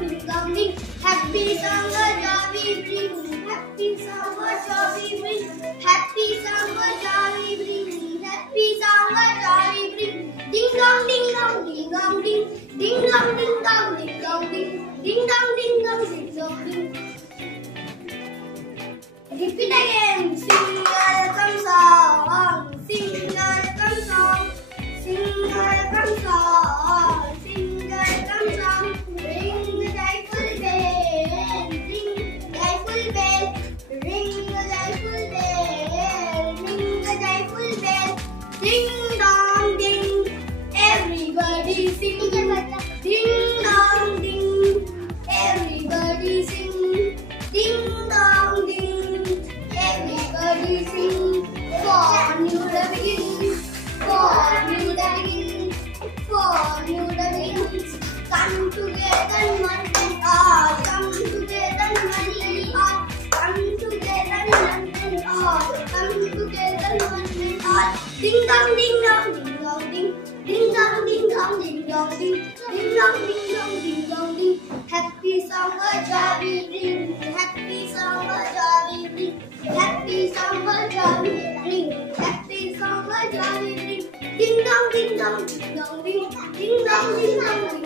ding dong ding. Happy summer jolly bring. Happy summer jolly bring. Happy summer jolly bring. Happy summer jolly bring. Ding dong ding dong ding dong ding. Ding dong ding dong ding dong ding. Ding dong ding dong ding dong ding. Repeat again. Sing a welcome song. Sing a welcome song. Sing a welcome song. Sing a welcome song. Ring the joyful bell. Ring the joyful bell. Ring the joyful bell. Ring the joyful bell. Ding dong ding. Everybody sing. Ding dong ding. Everybody sing. Ding dong ding. Everybody sing. For new the begin. For new the begin. For new the begins. Come together one and all. Come together one and all. Come together one and all. Come together one and all. Ding dong ding dong ding dong ding. Ding dong ding dong ding dong ding. Ding dong ding dong ding dong ding. Happy summer jolly bring. Happy summer jolly bring. Happy summer jolly bring. Happy summer jolly bring. Ding dong ding dong ding dong ding. Ding dong ding dong ding.